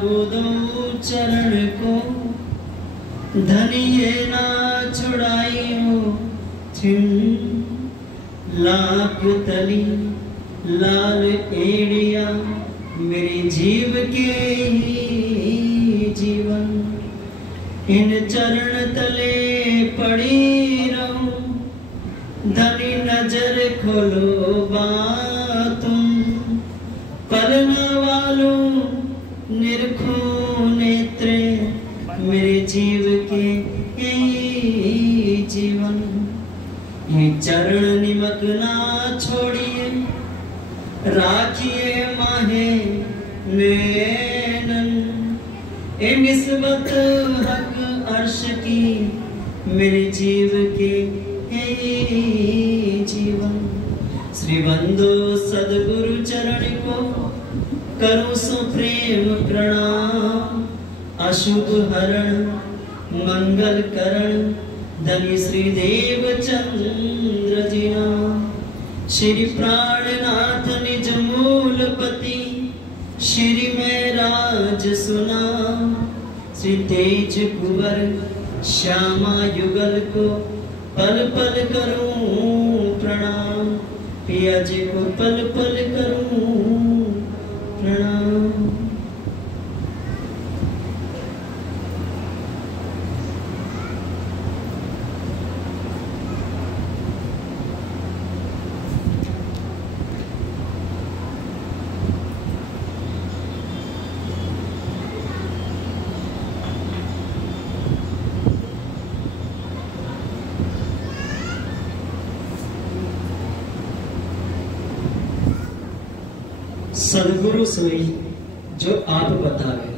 लागू दो चरण को, धनिये ना छुड़ाइयो छिन, लाख तली लाल एड़िया मेरे जीव के ही जीवन, इन चरण तले पड़ी रहूं, धनी नजर खोलो बातुम, पलना वालों निरखो नेत्रे मेरे जीव के यही जीवन, ये चरण निमक ना छोड़िए, राखिए माहे नैनन, ए निस्बत हक अर्श की मेरे जीव के यही जीवन। श्री बंदो सदगुरु चरण को करूं सुप्रेम प्रणाम, अशुभ हरण मंगल करण धनी श्री देव चंद्र जी नाम, श्री प्राणनाथ निज मूलपति, श्री मैं राज सुना, श्री तेज कुंवर श्यामा युगल को पल पल करूं प्रणाम, पिया जी को पल पल करूं प्रणाम। सदगुरु सोई जो आप बतावे,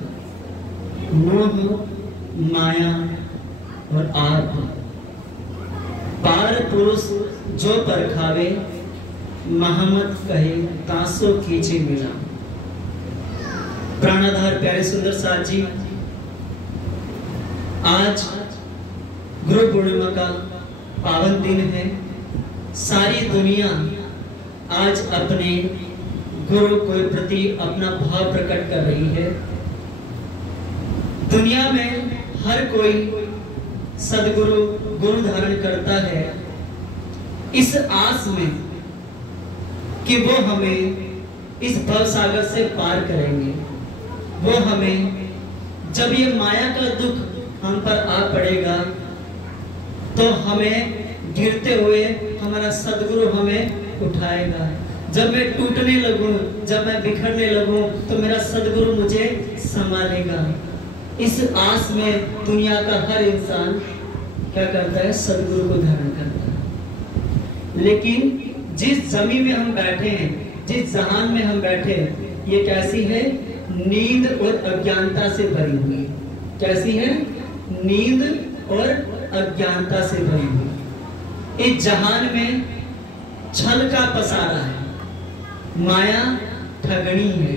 मोह माया और आप, पार पुरुष जो परखावे, महमत कहे तासो कीचे मिला। प्राणाधार प्यारे सुंदर साथ जी, आज गुरु पूर्णिमा का पावन दिन है। सारी दुनिया आज अपने गुरु के प्रति अपना भाव प्रकट कर रही है। दुनिया में हर कोई सदगुरु गुरु धारण करता है इस आस में कि वो हमें इस भव सागर से पार करेंगे। वो हमें जब ये माया का दुख हम पर आ पड़ेगा तो हमें गिरते हुए हमारा सदगुरु हमें उठाएगा। जब मैं टूटने लगूं, जब मैं बिखरने लगूं तो मेरा सदगुरु मुझे संभालेगा। इस आस में दुनिया का हर इंसान क्या करता है? सदगुरु को धारण करता है। लेकिन जिस जमीन में हम बैठे हैं, जिस जहान में हम बैठे हैं, ये कैसी है? नींद और अज्ञानता से भरी हुई। कैसी है? नींद और अज्ञानता से भरी हुई। इस जहान में छल का पसारा है, माया ठगनी है।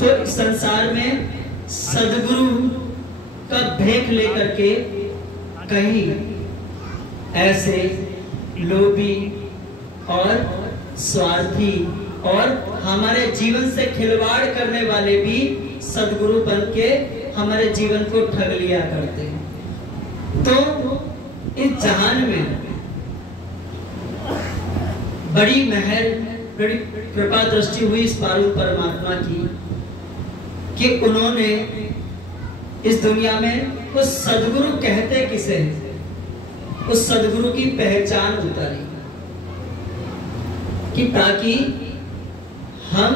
तो संसार में सदगुरु का भेख लेकर के कहीं ऐसे लोभी और स्वार्थी और हमारे जीवन से खिलवाड़ करने वाले भी सदगुरु बन के हमारे जीवन को ठग लिया करते हैं। तो इस जहान में बड़ी महर, बड़ी कृपा दृष्टि हुई इस पावन परमात्मा की कि उन्होंने इस दुनिया में उस सदगुरु कहते किसे, उस सदगुरु की पहचान उतारी कि ताकि हम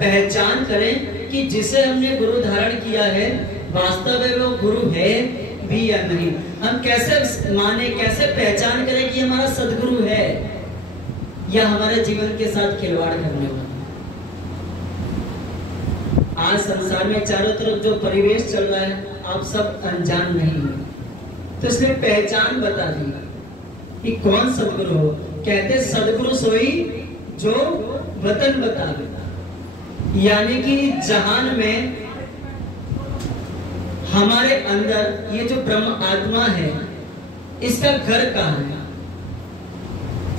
पहचान करें कि जिसे हमने गुरु धारण किया है वास्तव में वो गुरु है भी या नहीं। हम कैसे माने, कैसे पहचान करें कि हमारा सदगुरु है या हमारे जीवन के साथ खिलवाड़ करने वाला। आज संसार में चारों तरफ जो परिवेश चल रहा है आप सब अनजान नहीं हैं, तो इसलिए पहचान बता दी कि कौन सदगुरु हो। कहते सदगुरु सोई जो वतन बतावे, यानी कि जहान में हमारे अंदर ये जो ब्रह्म आत्मा है इसका घर कहाँ है?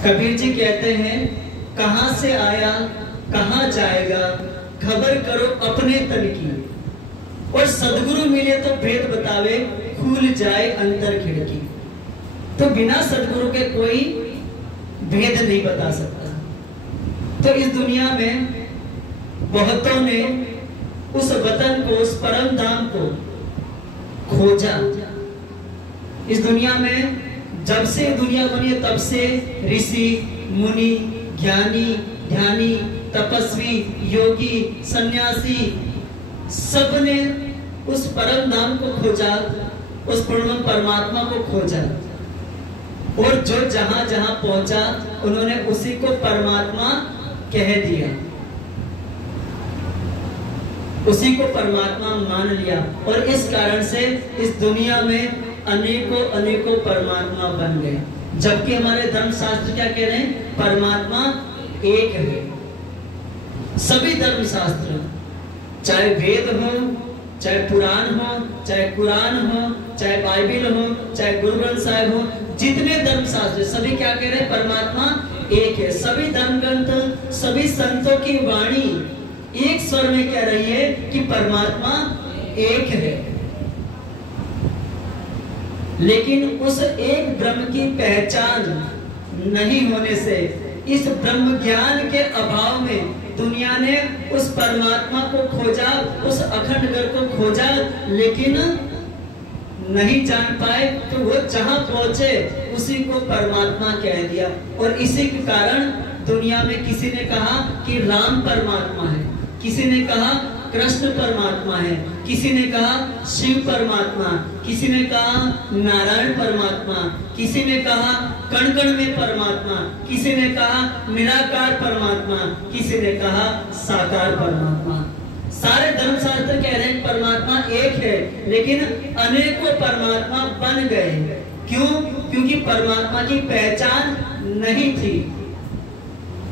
कबीर जी कहते हैं कहां से आया कहां जाएगा, खबर करो अपने तन की। और सदगुरु मिले तो भेद बतावे, खुल जाए अंतर खिड़की। तो बिना सदगुरु के कोई भेद नहीं बता सकता। तो इस दुनिया में बहुतों ने उस वतन को, उस परम धाम को खोजा। इस दुनिया में जब से दुनिया बनी है तब से ऋषि, मुनि, ज्ञानी, ध्यानी, तपस्वी, योगी, सन्यासी सबने उस परम धाम को खोजा, उस पूर्ण परमात्मा को खोजा। और जो जहां जहां पहुंचा उन्होंने उसी को परमात्मा कह दिया, उसी को परमात्मा मान लिया। और इस कारण से इस दुनिया में अनेकों अनेकों परमात्मा बन गए। जबकि हमारे धर्मशास्त्र क्या कह रहे हैं? परमात्मा एक है। सभी धर्मशास्त्र, चाहे वेद हो, चाहे पुराण हो, चाहे कुरान हो, चाहे बाइबिल हो, चाहे गुरु ग्रंथ साहिब हो, जितने धर्मशास्त्र सभी क्या कह रहे हैं? परमात्मा एक है। सभी धर्म ग्रंथ, सभी संतों की वाणी एक स्वर में कह रही है कि परमात्मा एक है। लेकिन उस एक ब्रह्म की पहचान नहीं होने से, इस ब्रह्म ज्ञान के अभाव में दुनिया ने उस परमात्मा को खोजा, उस अखंड घर को खोजा, लेकिन नहीं जान पाए। तो वो जहां पहुंचे उसी को परमात्मा कह दिया। और इसी के कारण दुनिया में किसी ने कहा कि राम परमात्मा है, किसी ने कहा कृष्ण परमात्मा है, किसी ने कहा शिव परमात्मा, किसी ने कहा नारायण परमात्मा, किसी ने कहा कण कण में परमात्मा, किसी ने कहा निराकार परमात्मा, किसी ने कहा साकार परमात्मा। सारे धर्मशास्त्र कह रहे हैं परमात्मा एक है, लेकिन अनेकों परमात्मा बन गए। क्यों? क्योंकि परमात्मा की पहचान नहीं थी,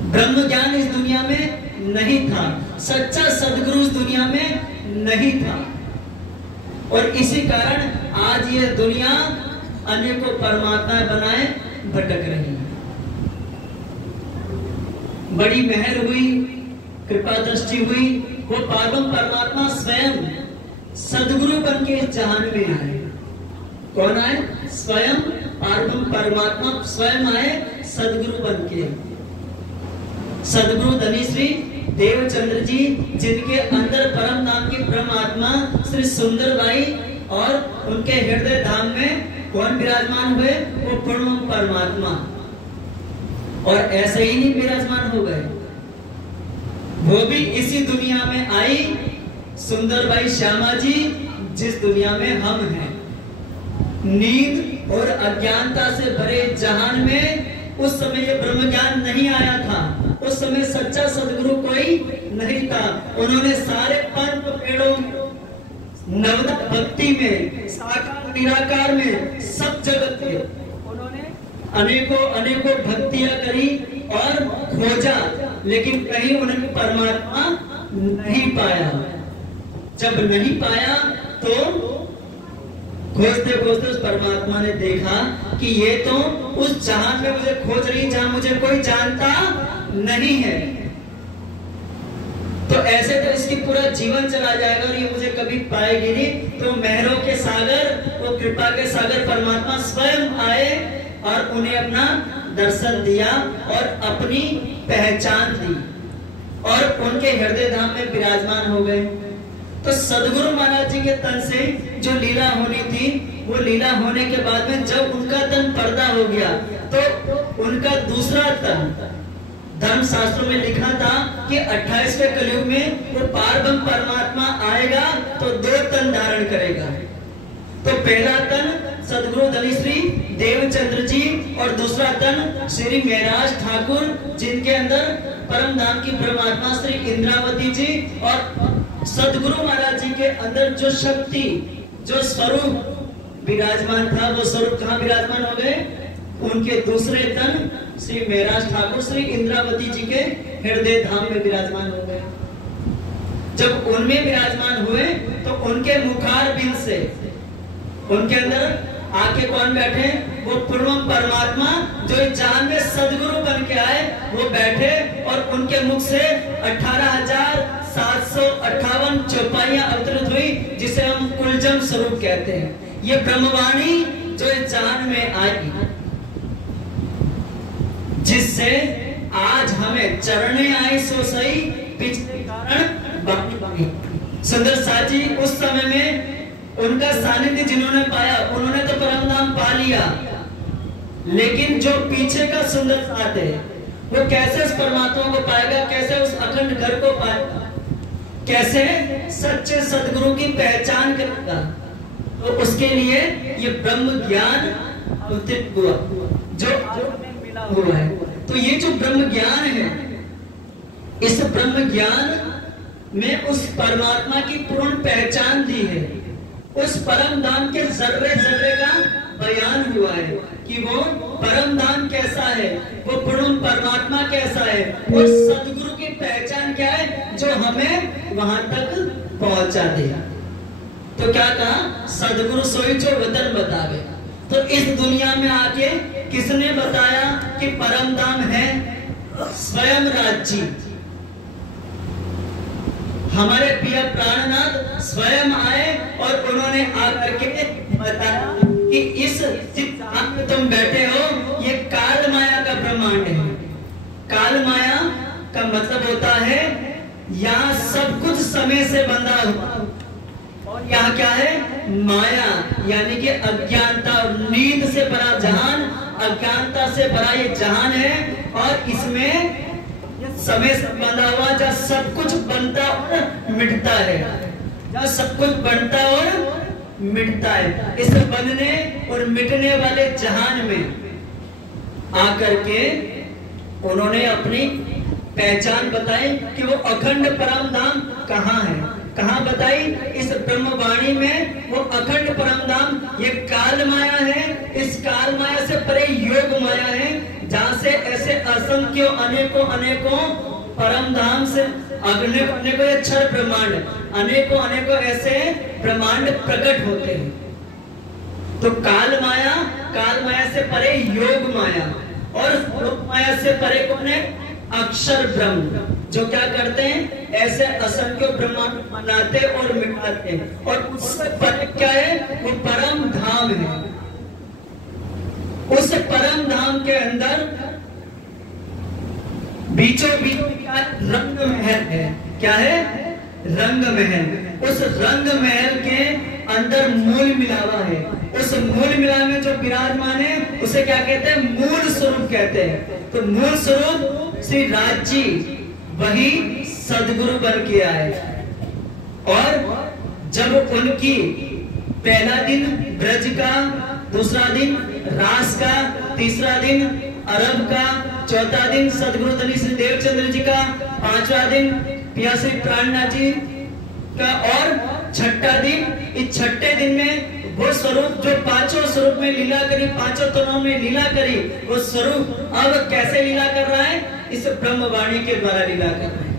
ब्रह्म ज्ञान इस दुनिया में नहीं था, सच्चा सदगुरु इस दुनिया में नहीं था। और इसी कारण आज ये दुनिया अनेकों परमात्मा बनाए भटक रही है। बड़ी मेहर हुई, कृपा दृष्टि हुई, वो पारम परमात्मा स्वयं सदगुरु बन के इस जहान में आए। कौन आए? स्वयं पारम परमात्मा स्वयं आए सदगुरु बन के। सदगुरु धनी श्री देवचंद्र जी, जिनके अंदर परम नाम की परमात्मा श्री सुंदरबाई और उनके हृदय धाम में कौन विराजमान हुए? वो पूर्ण परमात्मा। और ऐसे ही नहीं विराजमान हो गए, वो भी इसी दुनिया में आई, सुंदरबाई श्यामा जी, जिस दुनिया में हम हैं। नींद और अज्ञानता से भरे जहान में उस समय ये ब्रह्म ज्ञान नहीं आया था, उस समय सच्चा सदगुरु कोई नहीं था। उन्होंने सारे पंच पेड़ों, नवदा भक्ति में, साकार निराकार में, सब जगत में उन्होंने अनेकों अनेकों भक्तियां करी और खोजा, लेकिन कहीं उन्होंने परमात्मा नहीं पाया। जब नहीं पाया तो खोजते खोजते उस परमात्मा ने देखा कि ये तो उस जहान में मुझे खोज रही जहां मुझे कोई जानता नहीं है, तो ऐसे तो इसकी पूरा जीवन चला जाएगा और ये मुझे कभी पाएगी नहीं। तो मेहरों के सागर, वो कृपा के सागर परमात्मा स्वयं आए और उन्हें अपना दर्शन दिया और अपनी पहचान दी और उनके हृदय धाम में विराजमान हो गए। तो सदगुरु महाराज जी के तन से जो लीला होनी थी, वो लीला होने के बाद में जब उनका तन पर्दा हो गया तो उनका दूसरा तन, धर्म शास्त्रों में लिखा था कि 28वें कलयुग में वो पारब्रह्म परमात्मा आएगा तो 2 तन धारण करेगा। तो पहला तन सदगुरु धनी श्री देवचंद्र जी और दूसरा तन श्री महराज ठाकुर, जिनके अंदर परम धाम की परमात्मा श्री इंद्रावती जी और सदगुरु महाराज जी के अंदर जो शक्ति, जो स्वरूप विराजमान था, वो स्वरूप कहाँ विराजमान हो गए? उनके दूसरे तन श्री महराज ठाकुर श्री इंद्रावती जी के हृदय धाम में विराजमान हो गए। जब उनमें विराजमान हुए तो उनके मुखार बिंद से उनके अंदर आके कौन बैठे? वो पूर्ण परमात्मा जो इस जहान में सदगुरु बन के आए, वो बैठे और उनके मुख से 18,758 चौपाइयां अवतरित हुई, जिसे पंचम स्वरूप कहते हैं। ये ब्रह्मवाणी जो इस जहान में आई, जिससे आज हमें चरणे आई सो सही पिछले कारण बानी। सुंदर साथ जी उस समय में उनका सानिध्य जिन्होंने पाया उन्होंने तो परम धाम पा लिया, लेकिन जो पीछे का सुंदर साथ है वो कैसे उस परमात्मा को पाएगा, कैसे उस अखंड घर को पाएगा, कैसे सच्चे सदगुरु की पहचान करेगा। तो उसके लिए ये ब्रह्म ज्ञान अवतरित हुआ जो मिला हुआ है। तो ये जो ब्रह्म ज्ञान है, इस ब्रह्म ज्ञान में उस परमात्मा की पूर्ण पहचान दी है। उस परम धाम के जर्रे जर्रे का बयान हुआ है कि वो परम धाम कैसा है, वो पूर्ण परमात्मा कैसा है, वो सदगुरु की पहचान क्या है जो हमें वहां तक पहुंचा दे। तो क्या कहा, सदगुरु सोई जो वतन बतावे। तो इस दुनिया में आके किसने बताया कि परम धाम है? स्वयं राज्य, हमारे पिया प्राणनाथ स्वयं आए और उन्होंने आकर के बताया कि इस चित्त में तुम बैठे हो, ये काल माया का ब्रह्मांड है। काल माया का मतलब होता है यहाँ सब कुछ समय से बंधा हुआ, और यहाँ क्या है? माया, यानी कि अज्ञानता और नींद से भरा जहान, अज्ञानता से भरा ये जहान है। और इसमें समय से बंधा हुआ, जहाँ सब कुछ बनता और मिटता है, जहाँ सब कुछ बनता और मिटता है। इस बनने और मिटने वाले जहान में आकर के उन्होंने अपनी पहचान बताई कि वो अखंड परम धाम कहाँ है। कहाँ बताई? इस ब्रह्मवाणी में वो अखंड परम धाम ये काल माया है। इस काल माया से परे योग माया है, जहाँ से ऐसे असंख्य अनेकों अनेकों परम धाम से अनेकों अनेकों अक्षर ब्रह्मांड, अनेकों अनेकों ऐसे ब्रह्मांड प्रकट होते हैं। तो काल माया से परे योग माया, और योग माया से परे कौन है? अक्षर ब्रह्म, जो क्या करते हैं? ऐसे असंख्य ब्रह्मांड बनाते और मिटाते हैं। और उससे परे क्या है? वो परम धाम है। उस परम धाम के अंदर बीचों बीच रंग महल है। क्या है? रंग महल। उस रंग महल के अंदर मूल मिलावा है। उस मूल मिलावा में जो विराजमान है उसे क्या कहते हैं? मूल स्वरूप कहते हैं। तो मूल स्वरूप श्री राज्य वही सदगुरु बन के आए। और जब उनकी पहला दिन ब्रज का, दूसरा दिन रास का, तीसरा दिन अरब का, चौथा दिन सदगुरु धनी श्री देवचंद्र जी का, पांचवा दिन पिया श्री प्राणनाथ जी का, और छठा दिन। इस छठे दिन में वो स्वरूप जो पांचों स्वरूप में लीला करी, पांचों तनों में लीला करी, वो स्वरूप अब कैसे लीला कर रहा है? इस ब्रह्मवाणी के द्वारा लीला कर रहा है।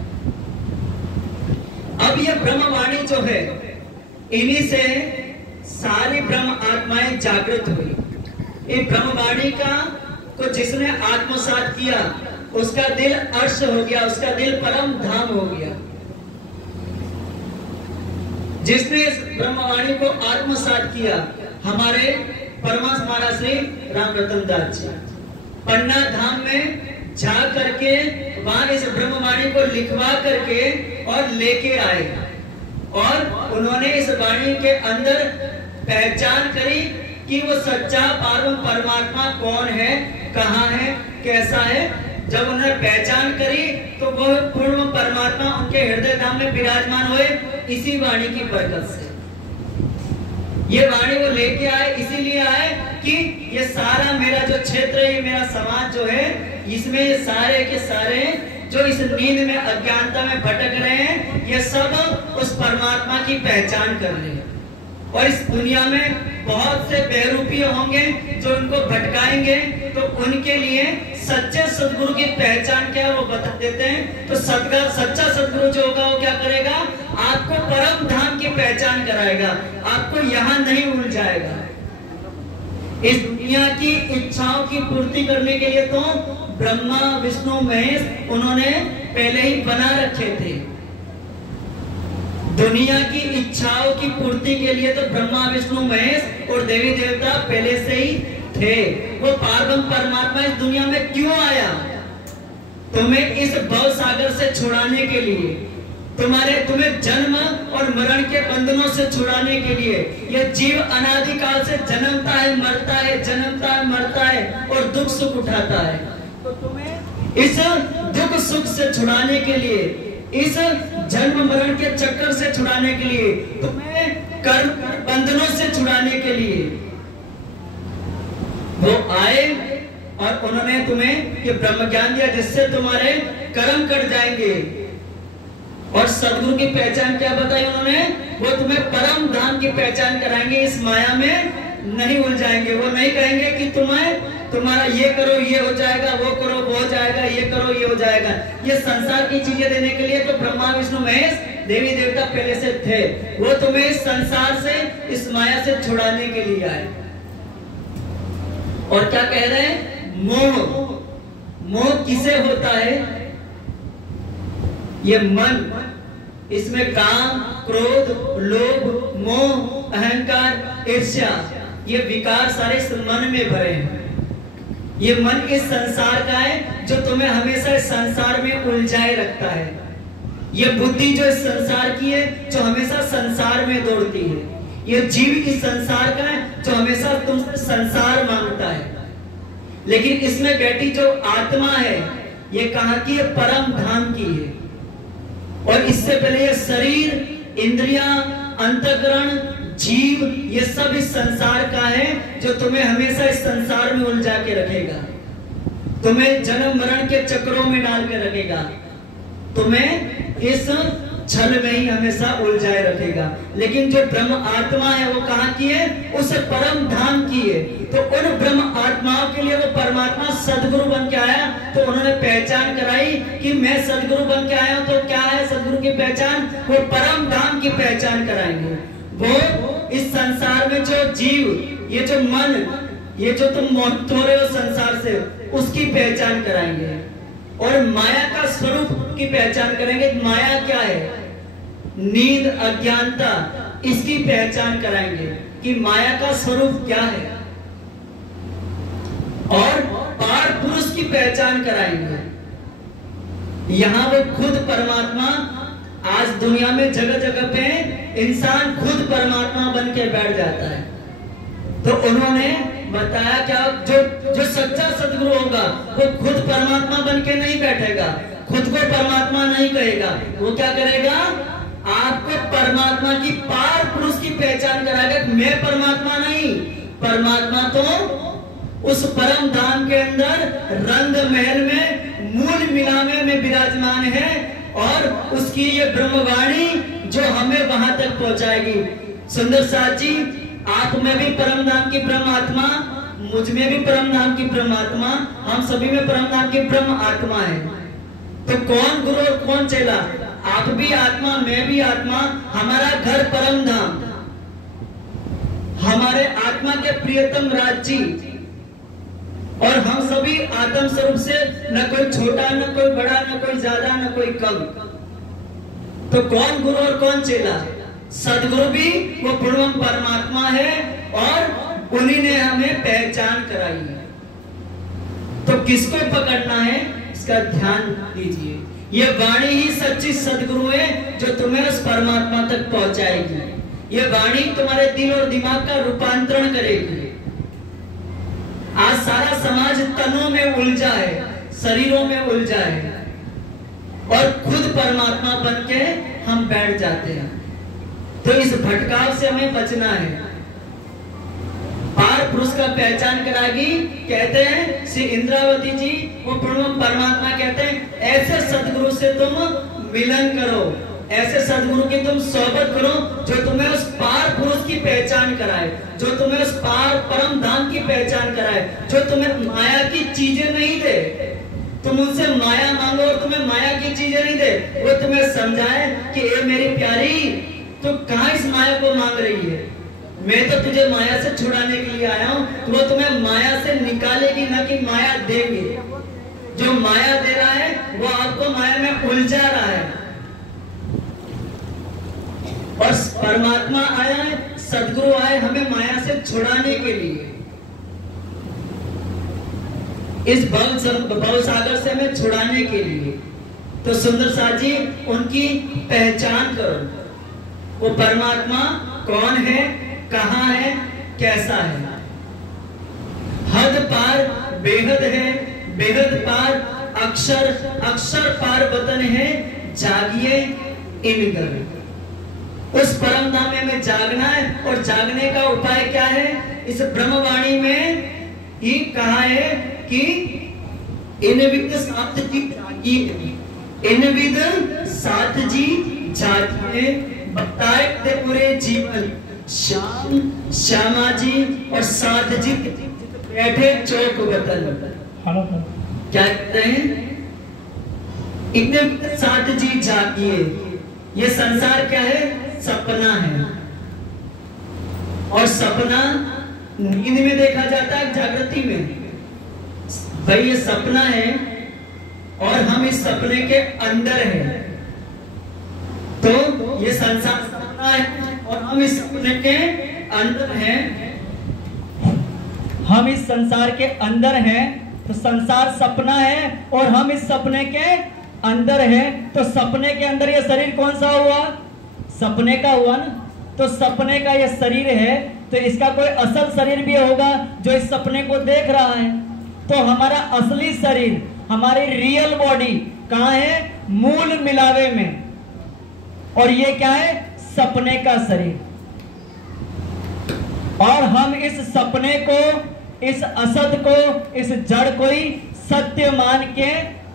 अब ये ब्रह्मवाणी जो है, इन्हीं से सारी ब्रह्म आत्माएं जागृत हुई। ये ब्रह्मवाणी का को जिसने आत्मसात किया उसका दिल अर्श हो गया, उसका दिल परम धाम हो गया। जिसने इस ब्रह्मवाणी को आत्मसात किया, हमारे परमात्मा महाराज श्री राम रतन दास जी पन्ना धाम में जा करके वहां इस ब्रह्मवाणी को लिखवा करके और लेके आए, और उन्होंने इस वाणी के अंदर पहचान करी कि वो सच्चा परमात्मा कौन है, कहाँ है, कैसा है। जब उन्होंने पहचान करी तो वो पूर्ण परमात्मा उनके हृदय धाम में विराजमान हुए इसी वाणी की बरकत से। ये वाणी वो लेके आए, इसीलिए आए कि ये सारा मेरा जो क्षेत्र है, ये मेरा समाज जो है, इसमें ये सारे के सारे जो इस नींद में अज्ञानता में भटक रहे हैं, ये सब उस परमात्मा की पहचान कर रहे हैं। और इस दुनिया में बहुत से बेरूपी होंगे जो उनको भटकाएंगे, तो उनके लिए सच्चे सदगुरु की पहचान क्या है वो बता देते हैं। तो सच्चा सदगुरु जो होगा वो क्या करेगा? आपको परम धाम की पहचान कराएगा, आपको यहाँ नहीं उलझाएगा। इस दुनिया की इच्छाओं की पूर्ति करने के लिए तो ब्रह्मा विष्णु महेश उन्होंने पहले ही बना रखे थे। दुनिया की इच्छाओं की पूर्ति पूर्ति के लिए तो ब्रह्मा विष्णु महेश और देवी देवता पहले से ही थे। वो पारब्रह्म परमात्मा इस दुनिया में क्यों आया? तुम्हें इस भव सागर से छुड़ाने के लिए, तुम्हें जन्म और मरण के बंधनों से छुड़ाने के लिए। यह जीव अनादिकाल से जन्मता है, मरता है, जन्मता है, मरता है और दुख सुख उठाता है। तो तुम्हें इस दुख सुख से छुड़ाने के लिए, इस जन्म मरण के चक्कर से छुड़ाने के लिए, तुम्हें कर्म बंधनों से छुड़ाने के लिए वो आए और उन्होंने तुम्हें ये ब्रह्म ज्ञान दिया जिससे तुम्हारे कर्म कट जाएंगे। और सदगुरु की पहचान क्या बताई उन्होंने? वो तुम्हें परम धाम की पहचान कराएंगे, इस माया में नहीं उलझाएंगे। वो नहीं कहेंगे कि तुम्हारा ये करो ये हो जाएगा, वो करो वो हो जाएगा, ये करो ये हो जाएगा। ये संसार की चीजें देने के लिए तो ब्रह्मा विष्णु महेश देवी देवता पहले से थे। वो तुम्हें इस संसार से, इस माया से छुड़ाने के लिए आए। और क्या कह रहे हैं? मोह किसे होता है? ये मन, इसमें काम, क्रोध, लोभ, मोह, अहंकार, ईर्ष्या, ये विकार सारे इस मन में भरे हैं। ये मन इस संसार का है जो तुम्हें हमेशा इस संसार में उलझाए रखता है। ये बुद्धि जो इस संसार की है, जो हमेशा संसार में दौड़ती है। ये जीव इस संसार का है जो हमेशा तुमसे संसार मांगता है। लेकिन इसमें बैठी जो आत्मा है, ये कहां की है? परम धाम की है। और इससे पहले ये शरीर, इंद्रियां, अंतःकरण, जीव, ये सब इस संसार का है जो तुम्हें हमेशा इस संसार में उलझा के रखेगा, तुम्हें जन्म मरण के चक्रों में डाल के रखेगा, तुम्हें इस छल में ही हमेशा उलझाए रखेगा। लेकिन जो ब्रह्म आत्मा है वो कहां की है? उस परम धाम की है। तो उन ब्रह्म आत्माओं के लिए वो परमात्मा सदगुरु बन के आया। तो उन्होंने पहचान कराई कि मैं सदगुरु बन के आया हूं। तो क्या है सदगुरु की पहचान? वो परम धाम की पहचान कराएंगे। वो इस संसार में जो जीव, ये जो मन, ये जो तुम मोहित हो रहे हो संसार से, उसकी पहचान कराएंगे। और माया का स्वरूप की पहचान करेंगे। माया क्या है? नींद, अज्ञानता, इसकी पहचान कराएंगे कि माया का स्वरूप क्या है। और पार पुरुष की पहचान कराएंगे। यहां वो खुद परमात्मा, आज दुनिया में जगह जगह पे इंसान खुद परमात्मा बन के बैठ जाता है। तो उन्होंने बताया क्या? जो सच्चा सदगुरु होगा वो खुद परमात्मा बन के नहीं बैठेगा, खुद को परमात्मा नहीं कहेगा। वो क्या करेगा? आपको परमात्मा की, पार पुरुष की पहचान कराएगा। मैं परमात्मा नहीं, परमात्मा तो उस परम धाम के अंदर रंग महल में मूल मिलामे में विराजमान है। और उसकी ये ब्रह्मवाणी जो हमें वहां तक पहुंचाएगी। सुंदर साथ जी, आप में भी परम धाम की ब्रह्म आत्मा, मुझ में भी परम धाम की ब्रह्म आत्मा, हम सभी में परम धाम की ब्रह्म आत्मा है। तो कौन गुरु और कौन चेला? आप भी आत्मा, मैं भी आत्मा। हमारा घर परम धाम, हमारे आत्मा के प्रियतम राज्य। और हम सभी आत्म स्वरूप से, न कोई छोटा, न कोई बड़ा, न कोई ज्यादा, न कोई कम। तो कौन गुरु और कौन चेला? सदगुरु भी वो पूर्वम परमात्मा है और उन्हीं ने हमें पहचान कराई है। तो किसको पकड़ना है, इसका ध्यान दीजिए। ये वाणी ही सच्ची सदगुरु है जो तुम्हें उस परमात्मा तक पहुंचाएगी। ये वाणी तुम्हारे दिल और दिमाग का रूपांतरण करेगी। आज सारा समाज तनों में उलझा है, शरीरों में उलझा है और खुद परमात्मा बन के हम बैठ जाते हैं। तो इस भटकाव से हमें बचना है। पार पुरुष का पहचान कराएगी। कहते हैं श्री इंद्रावती जी, वो परमात्मा कहते हैं, ऐसे सदगुरु से तुम मिलन करो, ऐसे सदगुरु की तुम सोहबत करो जो तुम्हें उस पार पुरुष की पहचान कराए, जो तुम्हें उस पार परम धाम की पहचान कराए, जो तुम्हें माया की चीजें नहीं दे। तुम उनसे माया मांगो और तुम्हें माया की चीजें नहीं दे। वो तुम्हें समझाए कि ए मेरी प्यारी, तो कहां इस माया को मांग रही है? मैं तो तुझे माया से छुड़ाने के लिए आया हूं। तो वो तुम्हें माया से निकालेगी, ना कि माया देगी। जो माया दे रहा है वो आपको माया में उलझा रहा है। और परमात्मा आया है सदगुरु आए हमें माया से छुड़ाने के लिए, इस भव सागर से हमें छुड़ाने के लिए। तो सुंदर साथ जी उनकी पहचान करो, वो परमात्मा कौन है, कहां है, कैसा है। हद पार बेहद है, बेहद पार अक्षर, अक्षर पार वतन है, जागिए इन घर। उस परम धाम में हमें जागना है, और जागने का उपाय क्या है? इस ब्रह्मवाणी में ही कहा है कि इन विद सात जी जागिए, इन विद सात जी जागिए, बताए दे पूरे जीवन श्याम, श्यामा जी और सात जी बैठे चौक वतन। क्या कहते हैं? इतने साथ जी जागिए। ये संसार क्या है? सपना है, और सपना नींद में देखा जाता है, जागृति में। भाई ये सपना है और हम इस सपने के अंदर हैं। तो ये संसार सपना है और हम इस सपने के अंदर हैं। हम इस संसार के अंदर हैं, तो संसार सपना है और हम इस सपने के अंदर हैं। तो सपने के अंदर ये शरीर कौन सा हुआ? सपने का हुआ ना। तो सपने का ये शरीर है, तो इसका कोई असल शरीर भी होगा जो इस सपने को देख रहा है। तो हमारा असली शरीर, हमारी रियल बॉडी कहाँ है? मूल मिलावे में। और ये क्या है? सपने का शरीर। और हम इस सपने को, इस असत को, इस जड़ को ही सत्य मान के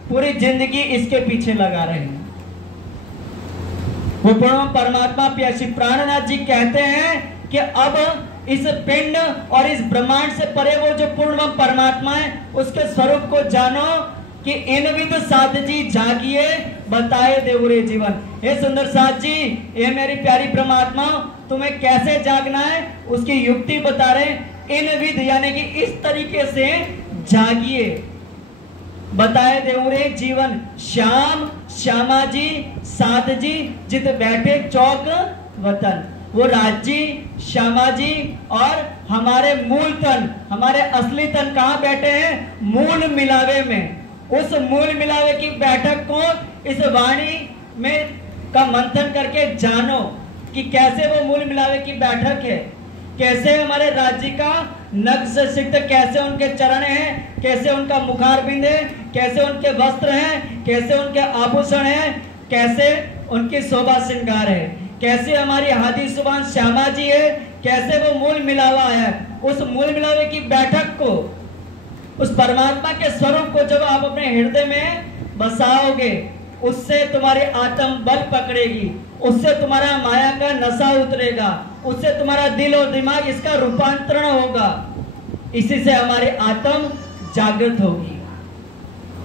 पूरी जिंदगी इसके पीछे लगा रहे हैं। वो पूर्ण परमात्मा प्यासी प्राणनाथ जी कहते हैं कि अब इस पिंड और इस ब्रह्मांड से परे वो जो पूर्ण परमात्मा है, उसके स्वरूप को जानो कि इन विद साध जी जागिए, बताए देवरे जीवन। हे सुंदर साथ जी, ये मेरी प्यारी परमात्मा, तुम्हें कैसे जागना है उसकी युक्ति बता रहे। इन विध यानी कि इस तरीके से जागिए, बताए देवरे जीवन। श्याम, श्यामा जी, साध जी जित बैठे चौक वतन। वो राजी, श्यामा जी और हमारे मूल तन, हमारे असली तन कहाँ बैठे हैं? मूल मिलावे में। उस मूल मिलावे की बैठक को इस वाणी में का मंथन करके जानो कि कैसे वो मूल मिलावे की बैठक है, कैसे हमारे राज्य का नक्श सिद्ध, कैसे उनके चरण हैं, कैसे उनका मुखारबिंद है, कैसे उनके वस्त्र हैं, कैसे उनके आभूषण हैं, कैसे उनकी शोभा श्रृंगार है, कैसे हमारी हादी सुबान श्यामा जी है, कैसे वो मूल मिलावा है। उस मूल मिलावे की बैठक को, उस परमात्मा के स्वरूप को जब आप अपने हृदय में बसाओगे, उससे तुम्हारी आत्म बल पकड़ेगी, उससे तुम्हारा माया का नशा उतरेगा, उससे तुम्हारा दिल और दिमाग इसका रूपांतरण होगा। इसी से हमारी आत्म जागृत होगी।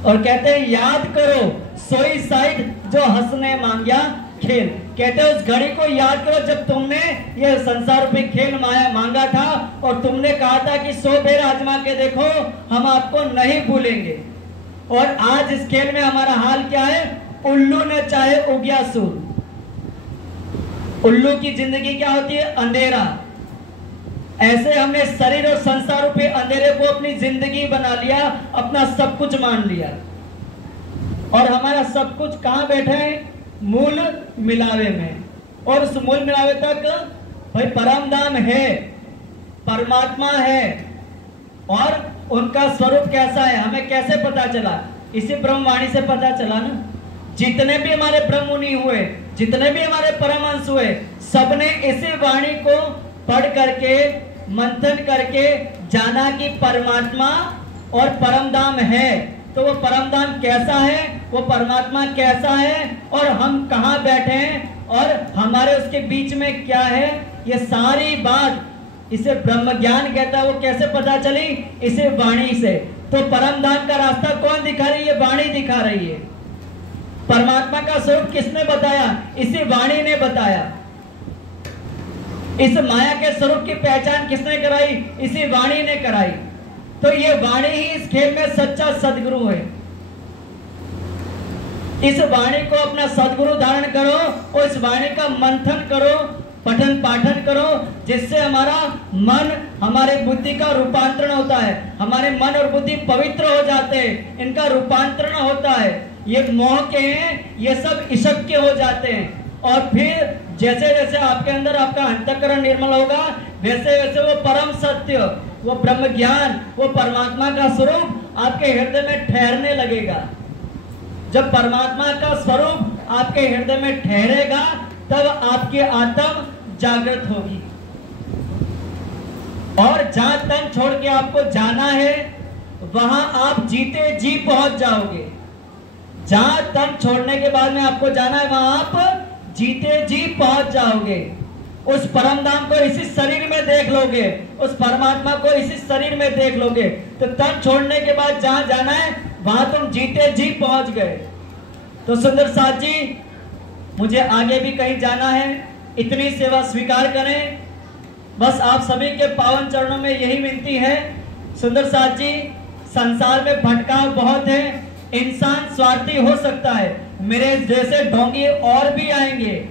और कहते हैं याद करो सोई साइड जो हंसने मांगया खेल। कहते हैं उस घड़ी को याद करो जब तुमने ये संसार पे खेल माया मांगा था और तुमने कहा था कि 100 बेर आजमा के देखो, हम आपको नहीं भूलेंगे। और आज इस खेल में हमारा हाल क्या है? उल्लू ने चाहे उग्या सूर। उल्लू की जिंदगी क्या होती है? अंधेरा। ऐसे हमने शरीर और संसार रूपी अंधेरे को अपनी जिंदगी बना लिया, अपना सब कुछ मान लिया। और हमारा सब कुछ कहां बैठे है? मूल मिलावे में। और उस मूल मिलावे तक भाई परम धाम है, परमात्मा है। और उनका स्वरूप कैसा है हमें कैसे पता चला? इसी ब्रह्मवाणी से पता चला ना। जितने भी हमारे ब्रह्ममुनि हुए, जितने भी हमारे परमहंस हुए, सबने इसी वाणी को पढ़ करके, मंथन करके जाना कि परमात्मा और परम धाम है। तो वो परम धाम कैसा है, वो परमात्मा कैसा है, और हम कहाँ बैठे हैं, और हमारे उसके बीच में क्या है, ये सारी बात इसे ब्रह्म ज्ञान कहता है। वो कैसे पता चली? इसे वाणी से। तो परम धाम का रास्ता कौन दिखा रही है? वाणी दिखा रही है। परमात्मा का स्वरूप किसने बताया? इसी वाणी ने बताया। इस माया के स्वरूप की पहचान किसने कराई? इसी वाणी ने कराई। तो ये वाणी ही इस खेल में सच्चा सदगुरु है। इस वाणी को अपना सदगुरु धारण करो और इस वाणी का मंथन करो, पठन पाठन करो, जिससे हमारा मन, हमारे बुद्धि का रूपांतरण होता है, हमारे मन और बुद्धि पवित्र हो जाते हैं, इनका रूपांतरण होता है। ये मोह के हैं, ये सब ईशक के हो जाते हैं। और फिर जैसे जैसे आपके अंदर आपका अंतःकरण निर्मल होगा, वैसे वैसे वो परम सत्य, वो ब्रह्म ज्ञान, वो परमात्मा का स्वरूप आपके हृदय में ठहरने लगेगा। जब परमात्मा का स्वरूप आपके हृदय में ठहरेगा, तब आपकी आत्म जागृत होगी। और जहां तन छोड़ के आपको जाना है, वहां आप जीते जी पहुंच जाओगे। जहां तन छोड़ने के बाद में आपको जाना है, वहां आप जीते जी पहुंच जाओगे। उस परम धाम को इसी शरीर में देख लोगे, उस परमात्मा को इसी शरीर में देख लोगे। तो तन छोड़ने के बाद जहां जाना है, वहां तुम जीते जी पहुंच गए। तो सुंदर साथ जी, मुझे आगे भी कहीं जाना है, इतनी सेवा स्वीकार करें। बस आप सभी के पावन चरणों में यही विनती है। सुंदर साथ जी, संसार में भटकाव बहुत है, इंसान स्वार्थी हो सकता है, मेरे जैसे ढोंगी और भी आएंगे,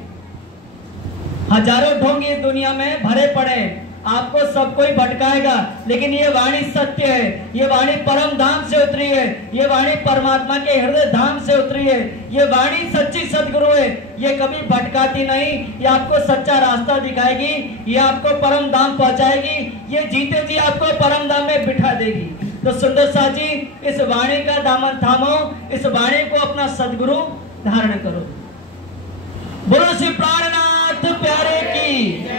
हजारों ढोंगी इस दुनिया में भरे पड़े, आपको सब कोई भटकाएगा। लेकिन ये वाणी सत्य है, ये वाणी परम धाम से उतरी है, ये वाणी परमात्मा के हृदय धाम से उतरी है, ये वाणी सच्ची सदगुरु है। ये कभी भटकाती नहीं, ये आपको सच्चा रास्ता दिखाएगी, ये आपको परम धाम पहुंचाएगी, ये जीते जी आपको परम धाम में बिठा देगी। तो सुंदर साथ जी, इस वाणी का दामन थामो, इस वाणी को अपना सदगुरु धारण करो। बोलो श्री प्राणनाथ प्यारे की।